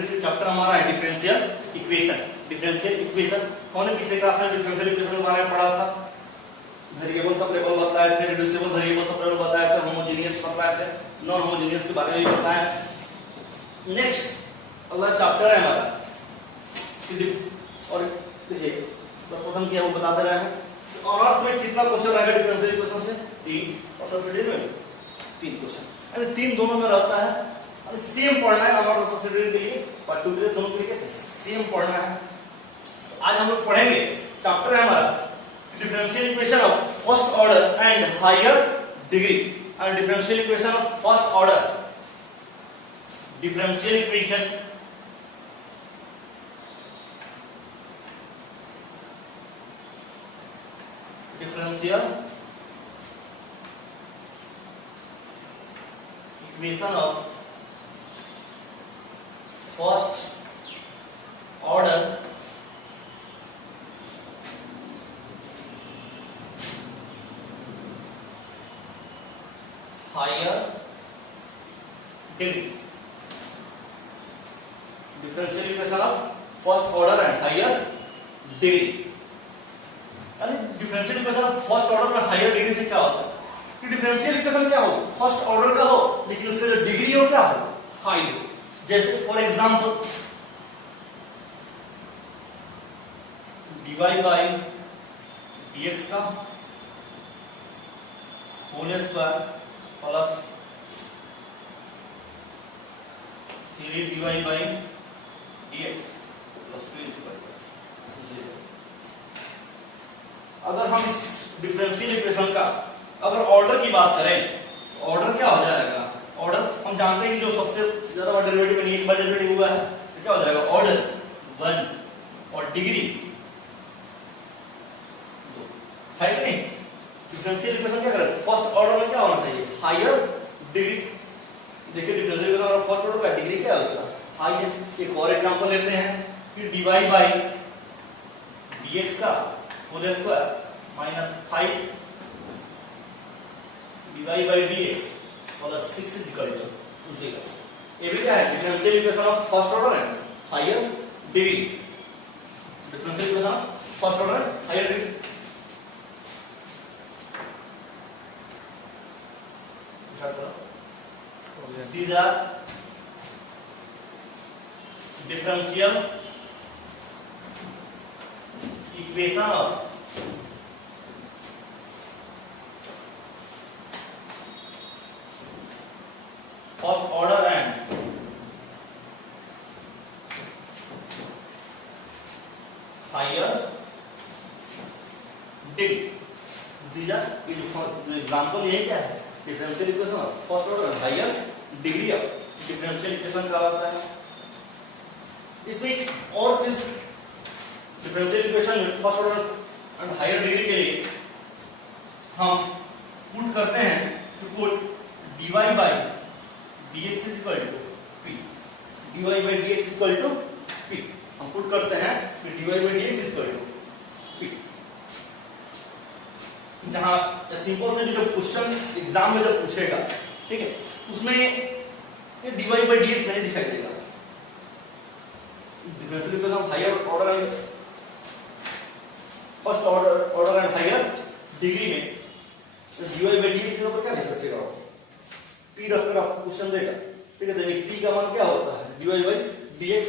Differential chapter हमारा है differential equation. Differential equation कौन पिछले क्लास में डिफरेंशियल इक्वेशन के बारे में पढ़ा था? वेरिएबल सेपरेबल बताए थे, रिड्यूसिबल वेरिएबल सेपरेबल बताए थे, होमोजेनियस बताए थे, नॉन होमोजेनियस के बारे में भी बताया है। नेक्स्ट अगला चैप्टर है हमारा और देखिए प्रथम क्या वो बताते रहे हैं और अर्थ में कितना क्वेश्चन आएगा डिफरेंशियल इक्वेशन से 3 और सब्सिट्यूट में 3 क्वेश्चन, यानी 3 दोनों में रहता है और सेम पढ़ना है हमारा सब्सिट्यूट के लिए और 2 के लिए, दोनों के लिए सेम पढ़ना है। आज हम लोग पढ़ेंगे चैप्टर है हमारा differential equation of first order and higher degree and differential equation of first order, differential equation differential equation of first order higher degree, differential equation of first order and higher degree। Differential equation first order में higher degree से क्या होता है कि differential equation क्या हो first order का हो लेकिन उसका जो डिग्री हो क्या हो हाई हो। जैसे for example dy by dx का whole square plus 3dy by dx plus 2 square. अगर हम इस डिफरेंशियल इक्वेशन का अगर ऑर्डर की बात करें ऑर्डर क्या हो जाएगा? ऑर्डर हम जानते हैं कि जो सबसे ज्यादा बार डेरिवेटिव में एक बार डेरिवेटिव हुआ है तो क्या हो जाएगा ऑर्डर 1 और डिग्री 2 है कि नहीं? डिफरेंशियल इक्वेशन क्या करे फर्स्ट ऑर्डर में क्या होना चाहिए हायर डिग्री। देखिए डिफरेंशियल इक्वेशन और फर्स्ट ऑर्डर का डिग्री क्या है उसका हाई है। एक और एग्जांपल लेते हैं कि dy बाई dx का whole square minus 5 dy by dx plus 6 is equal to उसी का ये भी क्या है differential equation of first order and higher degree. Differential equation of first order and higher degree these are differential equation of first order and higher degree। these are example यही क्या है differential equation of first order and higher degree of differential equation क्या होता है। इसमें एक और चीज डिफरेंशियल इक्वेशन में first order and higher degree के लिए हम पुट करते हैं कि put dy by dx is equal to p, dy by dx is equal to p। हम पुट करते हैं कि dy by dx is equal to p। जहां सिंपल से जो क्वेश्चन एग्जाम में जब पूछेगा ठीक है उसमें ये dy बाई dx नहीं दिखाई देगा। Differential equation of higher order and first order and higher degree में तो dy बाई dx के ऊपर क्या लिख रखेगा p रखकर आपको क्वेश्चन देगा ठीक है। देखिए p का मान क्या होता है dy बाई dx।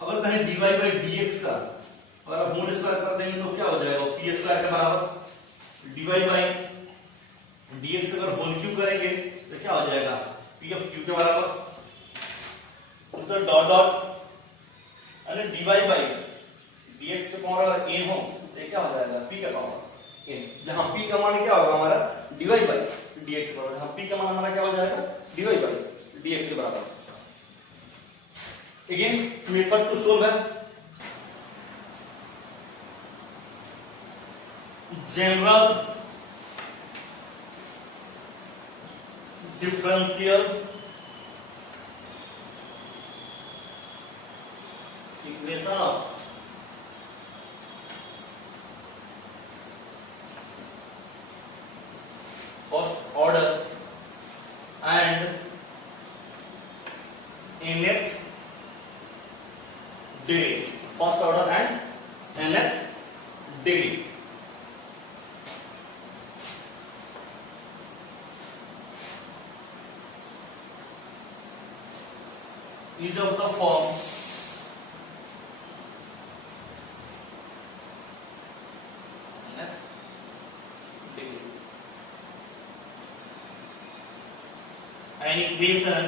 अगर कहें dy बाई dx का अगर आप होल स्क्वायर कर देंगे तो क्या हो जाएगा p स्क्वायर के बराबर dy बाई dx अगर होल क्यूब करेंगे तो क्या हो जाएगा p ऑफ q के बराबर। उसका डॉट डॉट अरे dy बाई dx के पावर अगर n हो तो क्या हो जाएगा p का पावर n। जहां p का मान क्या होगा हमारा dy बाई dx के बराबर। जहां p का मान हमारा क्या हो जाएगा dy बाई dx के बराबर। अगेन मेथड टू सोल्व है general differential equation of first order and nth degree, first order and nth degree. Is of the form degree. An equation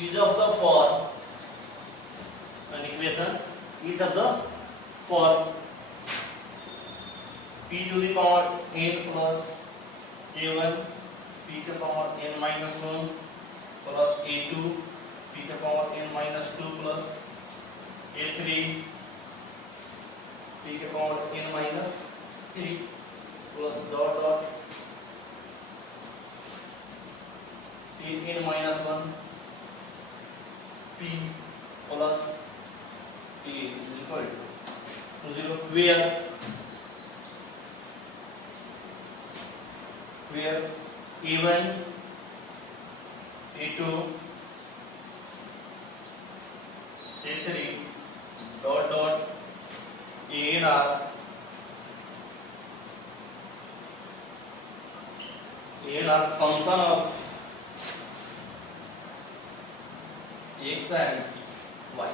is of the form, an equation is of the form p to the power n plus a1 p to the power n minus 1 plus a2 p to the power n minus 2 plus a3 p to the power n minus 3 plus dot dot p n minus 1 p plus p is equal to 0 where a1 a2 a3 dot dot an are function of x and y,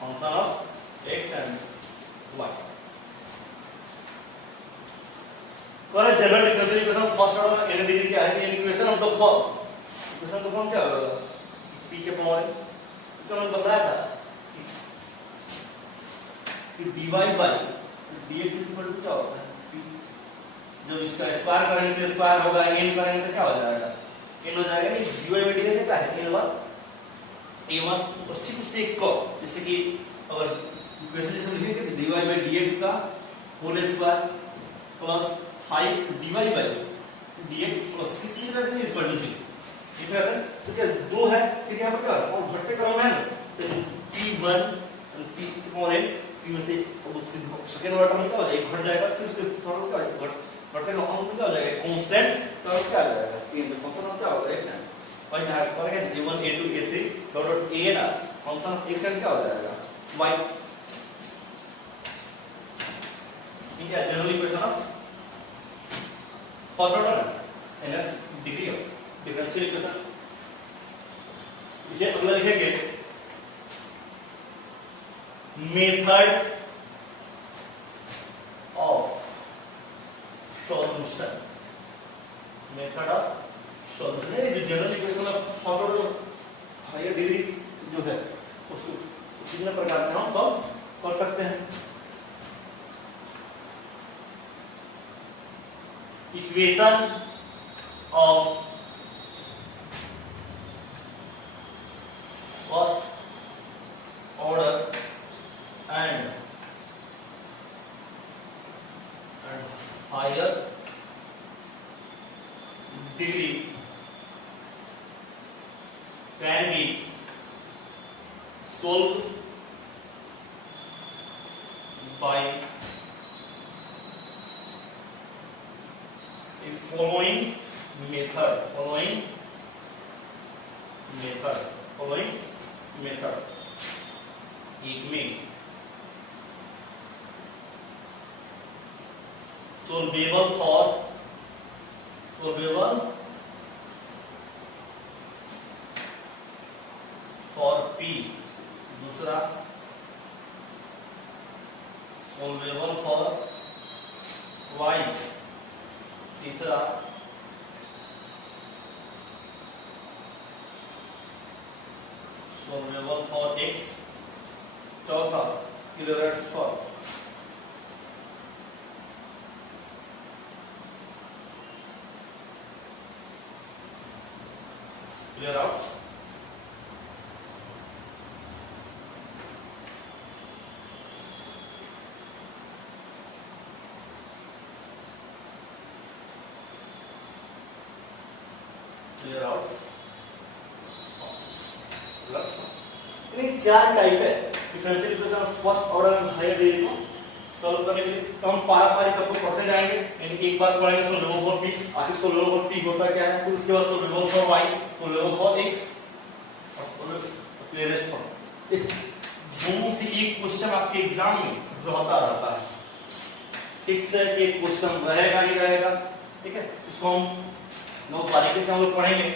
function of x and y. General differential equation first order n degree क्या है? Equation of the form, equation का form क्या होगा? p के power तो हमने बताया था कि dy by dx equal to क्या होता है? p जब इसका स्क्वायर करेंगे तो स्क्वायर होगा, n करेंगे तो क्या हो जाएगा? n हो जाएगा। नहीं dy by dx क्या है? n1 a1 बस ठीक उससे एक को, जैसे कि अगर इक्वेशन जैसे लिखेंगे तो dy by dx का whole square plus 5 dy by dx plus 6 लिख रहे थे इक्वल टू 6 लिख रहे थे। तो क्या दो है, फिर यहाँ पर क्या है? और घटते क्रम है ना, तो p1 और p और n p में से उसके सेकंड ऑर्डर में क्या हो जाएगा? घट जाएगा, फिर उसके थर्ड क्या घटते क्रम में क्या हो जाएगा? कांस्टेंट टर्म क्या आ जाएगा? p इन फंक्शन ऑफ क्या होगा? x है और यहाँ पर क्या a1 a2 a3 dot dot an function of x and क्या हो जाएगा? y। ठीक है, general equation of first order nth degree of differential equation. ये अगला लिखेंगे method of solution, method of solution है जो general equation of first order higher degree जो है उसको कितने प्रकार से हम सॉल्व कर सकते हैं। Equation of first order and higher degree can be solve by following method, following method एक में solvable for p, दूसरा solvable for y, तीसरा solvable for x, चौथा Clairaut's for clear out. Clear out. चार type है differential equation of first order and higher degree को solve करने के लिए तो हम पारंपरिक सबको पढ़ते जाएंगे, यानी एक बार पढ़ेंगे सोल्यूबल फॉर p, आखिर सोल्यूबल फॉर p होता क्या है, फिर उसके बाद soluble for y, soluble for x और क्लियरेस्ट फॉर। इस दोनों से एक क्वेश्चन आपके एग्जाम में होता रहता है, फिक्स है कि एक क्वेश्चन रहेगा ही रहेगा, ठीक है। इसको हम लोग बारीकी से हम लोग पढ़ेंगे,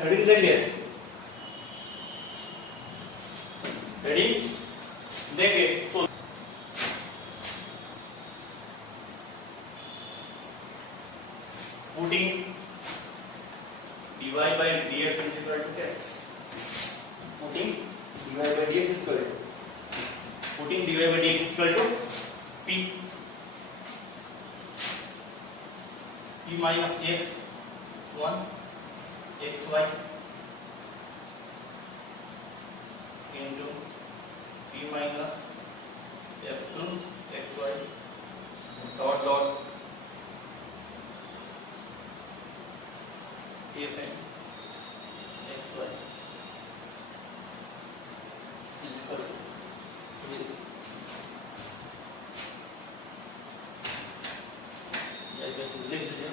हेडिंग देंगे, हेडिंग देंगे putting dy by dx is equal to क्या, putting dy by dx is equal to, putting dy by dx is equal to p minus f1 xy into p minus f2 xy dot dot fn xy is equal to लिख दीजिए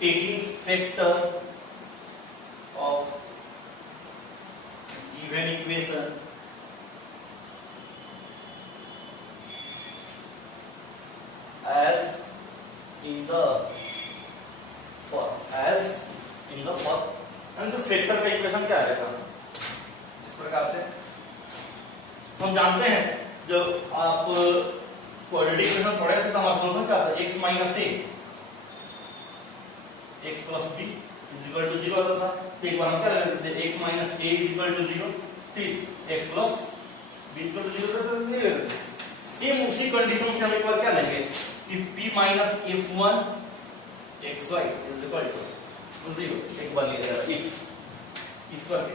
taking factor of given equation as in the first and तो factor का equation क्या आएगा इस प्रकार से हम जानते हैं, जब आप क्वाड्रेटिक इक्वेशन पढ़े थे तो हमारा फॉर्मूला क्या था, x minus a x plus b is equal to 0 आता था। तो एक बार हम क्या लेते थे, x minus a is equal to 0, ठीक, x plus b equal to 0 तो नहीं लेते। सेम उसी कंडीशन से हम एक बार क्या लेंगे कि p minus f1 xy is equal to 0, एक बार लिख देगा इफ करके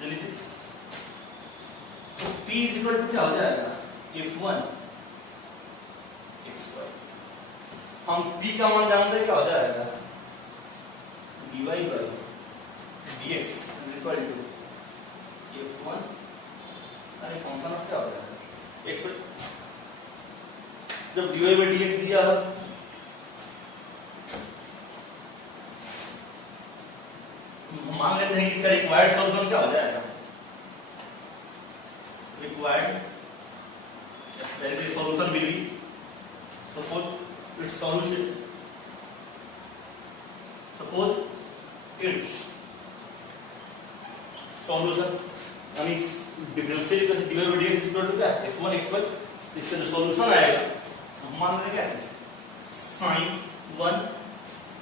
जल्दी, तो p इज इक्वल टू क्या हो जाएगा, f1 xy, हम p का मान जानते हैं क्या हो जाएगा, dy by dx is equal to f1 अरे फंक्शन ऑफ क्या हो जाएगा x, जब dy by dx दिया है मान लेते हैं कि इसका रिक्वायर्ड सॉल्यूशन क्या हो जाएगा, required solution will be, suppose it's solution, suppose its solution, यानी differential equation dy by dx equal to क्या है, f1 xy, इसका जो सॉल्यूशन आएगा हम मान लेंगे क्या, sin 1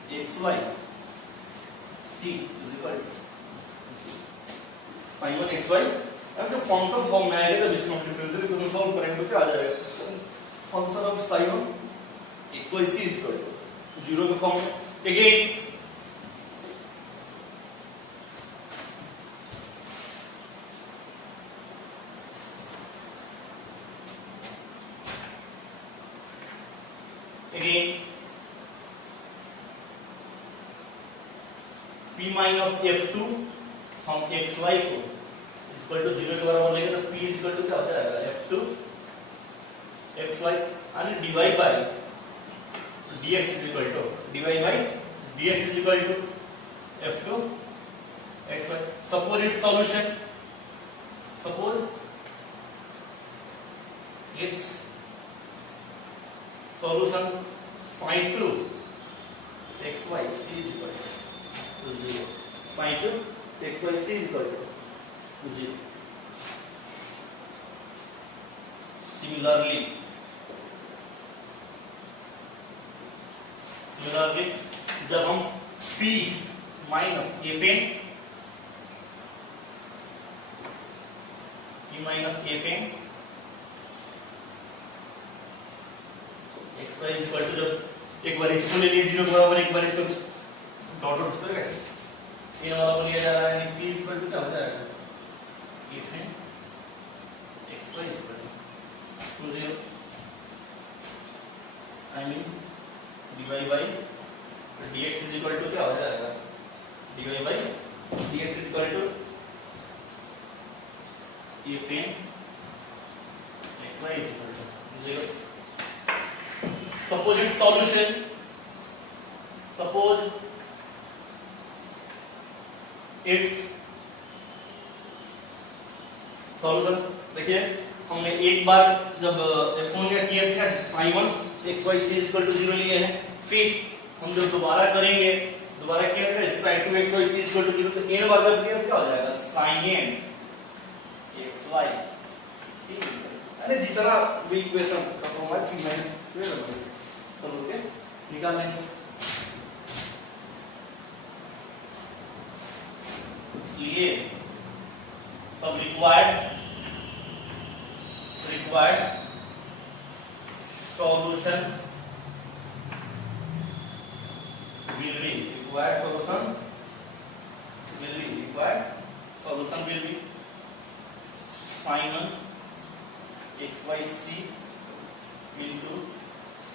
xy c is equal to sin 1 xy, अब जब फंक्शन फॉर्म में आएगा तब इसको डिफरेंशियल इक्वेशन सॉल्व करेंगे तो क्या आ जाएगा, function of sin 1 xy c is equal to 0 के फॉर्म में। अगेन p माइनस f2 हम xy को इक्वल टू 0 के बराबर लेंगे तो p इक्वल टू क्या हो जाएगा, f2 xy यानी dy by dx is equal to dy by dx is equal to f2 xy। Suppose it's solution, suppose it's solution sin 2 xy c is equal to 0, sin 2 xy c is equal to 0। Similarly जब हम p minus fn xy is equal to, जब एक बार इसको ले लिए 0 के बराबर, एक बार इसको डॉट डॉट से कैसे ये वाला को लिया जा रहा है, p इक्वल टू क्या हो जाएगा, fn xy equal to 0, I mean dy by dx is equal to क्या हो जाएगा, dy by dx is equal to f in xy is equal to 0. Suppose its solution, suppose its solution, देखिए हमने एक बार जब f1 का किया था sin1 xy c equal to 0 लिए हैं, फिर हम जब दोबारा करेंगे, दोबारा किया था sin2 xy c equal to 0, तो n बार जब किया क्या हो जाएगा sin n xy c। अरे जितना भी इक्वेशन का फॉर्मेट कि मैंने फिर चलो के निकाल लेंगे। इसलिए तब required solution will be sin xy c into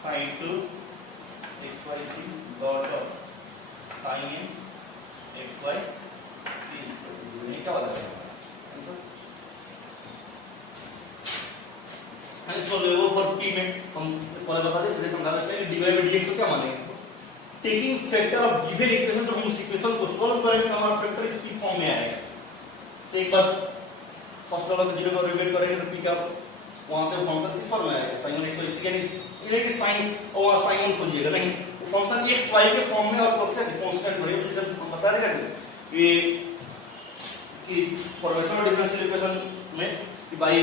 sin2 xy c dot of sin xy c। ये क्या होता है आंसर? इसको लेवल फॉर p में हम पहले बता दें, फिर समझा देते हैं कि dy by dx को क्या मानेंगे। Taking factor of given equation, जब हम उस इक्वेशन को सॉल्व करेंगे हमारा फैक्टर इस p फॉर्म में आएगा। तो एक बार फर्स्ट वाला को 0 पर रिलेट करेंगे तो p का वहां से फंक्शन इस फॉर्म में आएगा sin xy c, यानी ये कि sin और वहां sin 1 खोजिएगा, नहीं फंक्शन xy के फॉर्म में और प्लस कैसे कांस्टेंट वेरिएबल जिसे हम बता रहे कैसे कि फॉर्मेशन ऑफ डिफरेंशियल इक्वेशन में कि बाय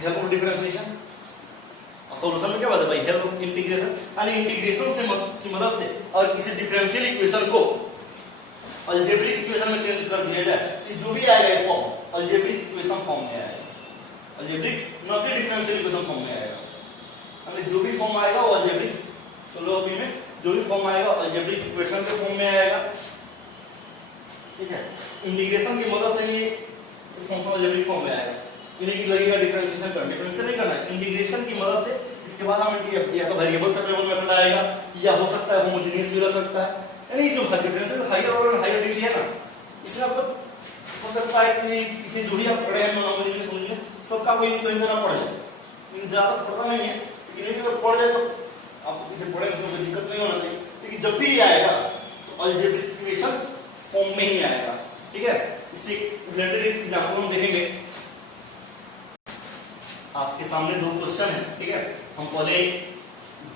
हेल्प ऑफ डिफरेंशिएशन, और सॉल्यूशन में क्या बात है भाई हेल्प ऑफ इंटीग्रेशन, यानी इंटीग्रेशन से की मदद से और किसी डिफरेंशियल इक्वेशन को अलजेब्रिक इक्वेशन में चेंज कर दिया जाए, कि जो भी आएगा ये फॉर्म अलजेब्रिक इक्वेशन फॉर्म में आएगा, algebraic not differential equation form में आएगा। यानी जो भी फॉर्म आएगा वो अलजेब्रिक सोल्यूशन में जो भी फॉर्म आएगा अलजेब्रिक इक्वेशन के फॉर्म में आएगा, ठीक है। इंटीग्रेशन की मदद से ये फंक्शन अलजेब्रिक फॉर्म में आएगा, यानी कि लगेगा डिफरेंशिएशन करना, डिफरेंशिएशन नहीं करना, इंटीग्रेशन की मदद से इसके बाद हम या तो वेरिएबल सेपरेबल मेथड आएगा या हो सकता है होमोजेनियस भी रह सकता है, यानी जो differential higher order higher degree है ना, इसमें आपको हो सकता है कि इसे जो भी आप पढ़े हैं होमोजेनियस होमोजेनियस सबका कोई यूज करना पड़ जाए, लेकिन ज्यादा पता नहीं है, लेकिन अगर पढ़ जाए तो आपको किसी पढ़े उसमें कोई दिक्कत नहीं होना चाहिए, लेकिन जब भी आएगा तो अलजेब्रिक इक्वेशन फॉर्म में ही आएगा, ठीक है। इससे रिलेटेड एग्जांपल हम देखेंगे। आपके सामने दो क्वेश्चन है, ठीक है, हम पहले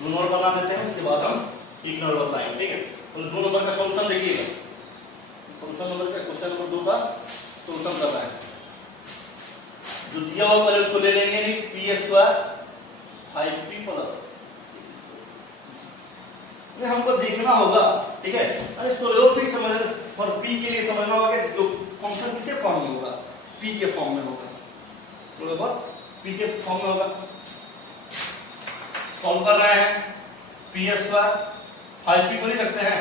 दो नंबर बना देते हैं, उसके बाद हम एक नंबर बताएंगे, ठीक है। तो दो नंबर का सॉल्यूशन देखिएगा, सॉल्यूशन नंबर का क्वेश्चन नंबर 2 का सॉल्यूशन कर रहा है, जो दिया हुआ पहले उसको ले लेंगे, नहीं p² 5p प्लस ये हमको देखना होगा, ठीक है। अरे इसको लो फिर समझ फॉर p के लिए समझना होगा कि जो फंक्शन किसे फॉर्म में होगा, p के फॉर्म में होगा, तो बहुत p के फॉर्म में होगा। सॉल्व कर रहे हैं p² 5p को लिख सकते हैं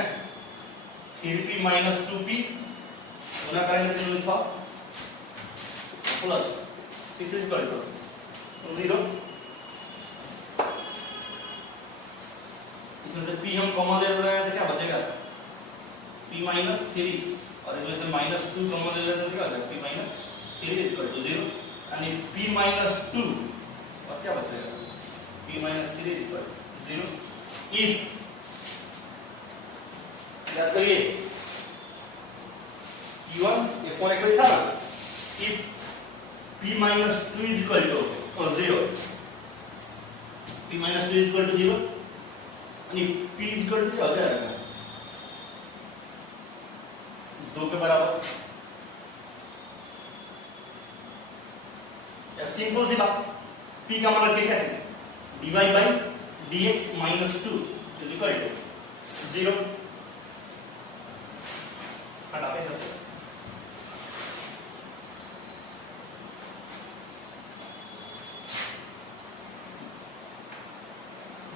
3p minus 2p गुना करेंगे तो लिखा प्लस 6 इक्वल टू 0, इसमें से p हम कॉमन ले रहे हैं तो क्या बचेगा p minus 3 और इसमें से -2 कॉमन ले रहे हैं तो क्या बचेगा p minus 3 इक्वल टू 0, यानी p minus 2 और क्या बचेगा p minus 3 equal to 0। if क्या करिए p1 f1 x था ना, if p minus 2 is equal to or 0, p minus 2 is equal to 0, यानी p is equal to क्या हो जाएगा 2 के बराबर, या सिंपल सी बात p का मतलब क्या है dy by dx minus 2 is equal to 0, हटाते हैं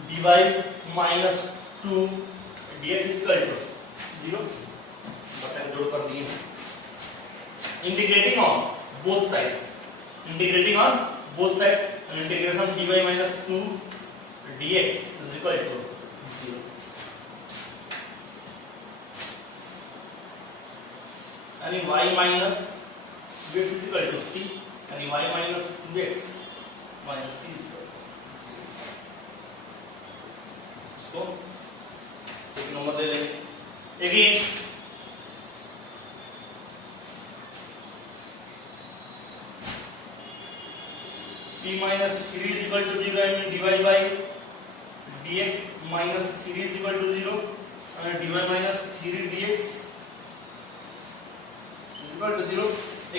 dy minus 2 dx is equal to 0, बताएं जोड़ कर दिए, integrating on both side, integrating on both side, integration dy minus 2 dx is equal to 0। यानी y minus 2x is equal to c, यानी y minus 2x minus c is equal to 0। इसको एक number दे लेंगे। Again p minus 3 is equal to 0 and dy by dx minus 3 is equal to 0 and dy minus 3 dx is equal to 0.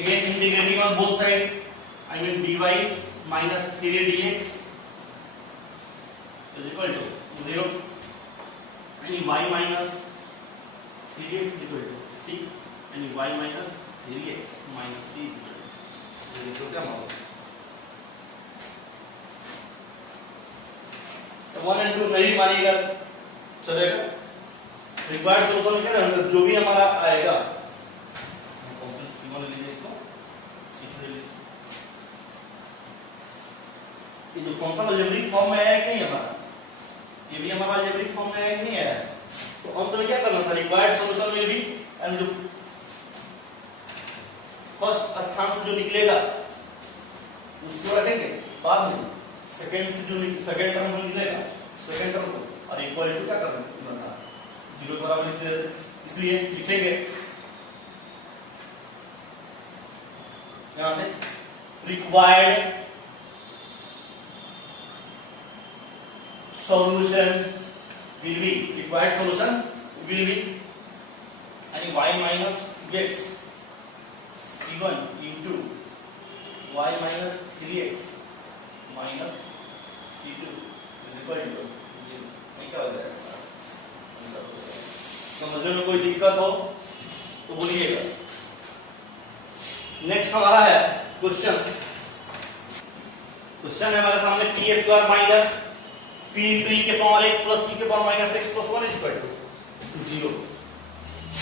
Again integrating on both sides, I mean dy minus 3 dx is equal to 0 and y minus 3x is equal to c and y minus 3x minus c is equal to 0. क्या होगा? 1 and 2 नहीं मानिएगा चलेगा। Required solution क्या है, जो भी हमारा आएगा फंक्शन c1 ले लीजिए, इसको c2 ले लीजिए। ये जो फंक्शन अलजेब्रिक फॉर्म में आया कि नहीं हमारा, ये भी हमारा अलजेब्रिक फॉर्म में आया कि नहीं आया, तो अंत में क्या करना था, रिक्वायर्ड सोल्यूशन में भी एंड जो फर्स्ट स्थान से जो निकलेगा उसको रखेंगे बाद में, सेकंड से जो सेकंड टर्म में निकलेगा सेकंड टर्म को, और इक्वल टू क्या करना, 0 बराबर लिख देते, इसलिए लिखेंगे यहां से required solution will be, required solution will be यानी y minus 2x c1 into y minus 3x minus c2 is equal to 0। नहीं क्या हो जाएगा, समझने में कोई दिक्कत हो तो बोलिएगा। नेक्स्ट हमारा है क्वेश्चन है हमारे सामने p square minus p into e के पावर x प्लस e के power minus x plus 1 is equal to 0।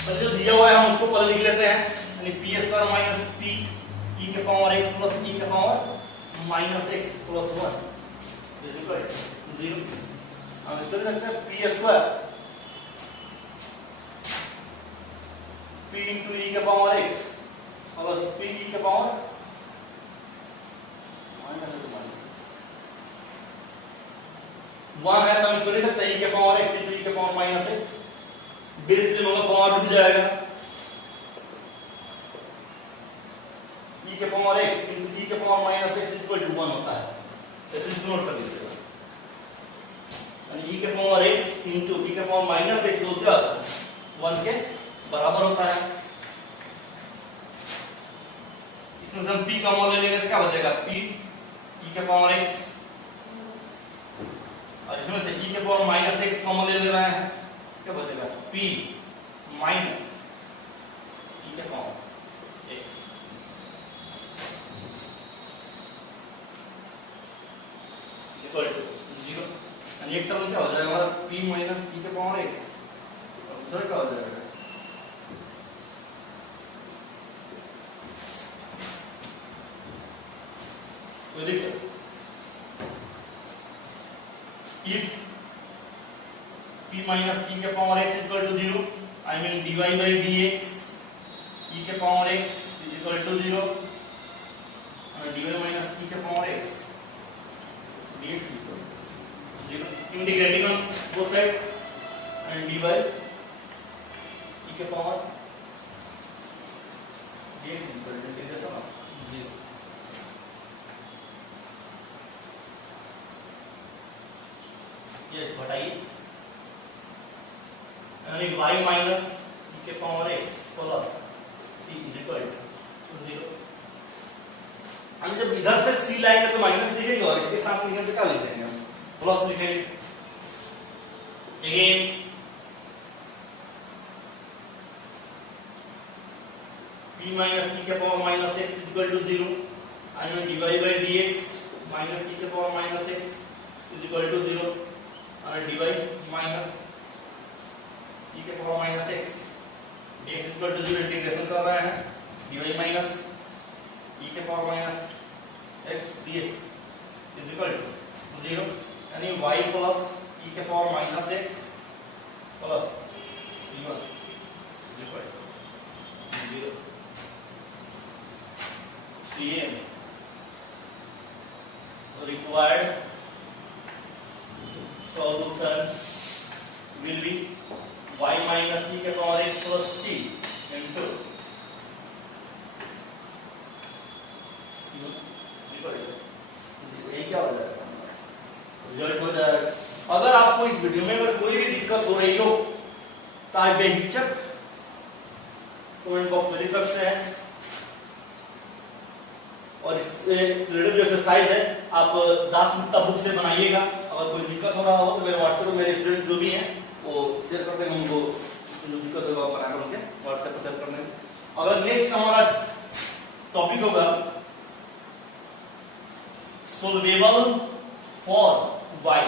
तो जो दिया हुआ है हम उसको पहले लिख लेते हैं, यानी p square minus p e के पावर x प्लस e के power minus x plus 1 is equal to 0। हम इसको लिख सकते हैं p square p into e के power x plus p e के पावर वन है, तो हम इसको लिख सकते हैं e के पावर x into e के पावर माइनस x, बेस से होगा पावर टूट जाएगा, e के पावर x into e के power minus x equal to 1 होता है, तो इसको नोट कर लीजिएगा, यानी e के पावर x into e के पावर माइनस x होता है 1 के बराबर होता है। इसमें हम p का मान ले लेंगे तो क्या बचेगा, p e के पावर x, और इसमें से e के पावर माइनस x कॉमन ले रहे हैं, क्या बचेगा, p माइनस e के पावर x इक्वल टू 0। यानी एक टर्म क्या हो जाएगा हमारा p माइनस e के पावर x, और दूसरा क्या हो जाएगा, तो देखिए if p minus e के power x is equal to 0, I mean dy by dx e के power x is equal to 0 and dy minus e के power x dx is equal to 0। Integrating on both sides and dy e के power dx is equal to integration of 0। Yes बताइए, यानी y minus e के power x plus c is equal to 0। हम जब इधर से c लाएंगे तो माइनस लिखेंगे और इसके साथ लिखेंगे तो क्या लिख देंगे, हम प्लस लिखेंगे। अगेन p माइनस e के power minus x is equal to 0 and dy by dx minus e के power minus x is equal to 0 और dy माइनस e के power minus x dx equal to 0। Integration कर रहे हैं, dy minus e के power minus x dx is equal to 0, यानी y plus e के power minus x plus c1 is equal to 0। same required solution will be y minus e के power x plus c into ये क्या हो जाएगा, result हो जाएगा। अगर आपको इस वीडियो में अगर कोई भी दिक्कत हो रही हो तो आप बेहिचक कमेंट बॉक्स में लिख सकते हैं। और इससे रिलेटेड जो एक्सरसाइज है आप 10 मिनट बुक से बनाइएगा। अगर कोई दिक्कत हो रहा हो तो मेरे व्हाट्सएप पे मेरे स्टूडेंट जो भी हैं वो शेयर करते हैं, उनको जो दिक्कत होगा बनाकर उनके व्हाट्सएप पर शेयर करने। अगर नेक्स्ट हमारा टॉपिक होगा solvable for y,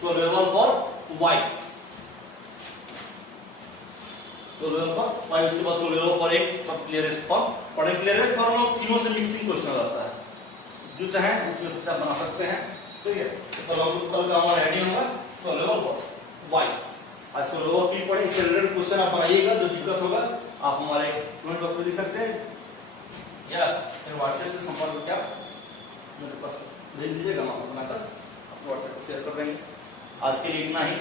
solvable for y, solvable for y, उसके बाद सोल्वेबल फॉर x और क्लियरेस्ट फॉर्म। और क्लियरेस्ट फॉर्म में तीनों से मिक्सिंग क्वेश्चन आता है, जो चाहे उसमें से आप बना सकते हैं। ठीक है, तो कल का हमारा रेडी होगा सोल्वेबल फॉर y। आज सोल्वेबल की पढ़े इससे रिलेटेड क्वेश्चन आप बनाइएगा। जो दिक्कत होगा आप हमारे कमेंट बॉक्स में लिख सकते हैं या फिर व्हाट्सएप से संपर्क करके आप मेरे पास भेज दीजिएगा, हम बनाकर व्हाट्सएप पर शेयर कर देंगे। आज के लिए इतना ही।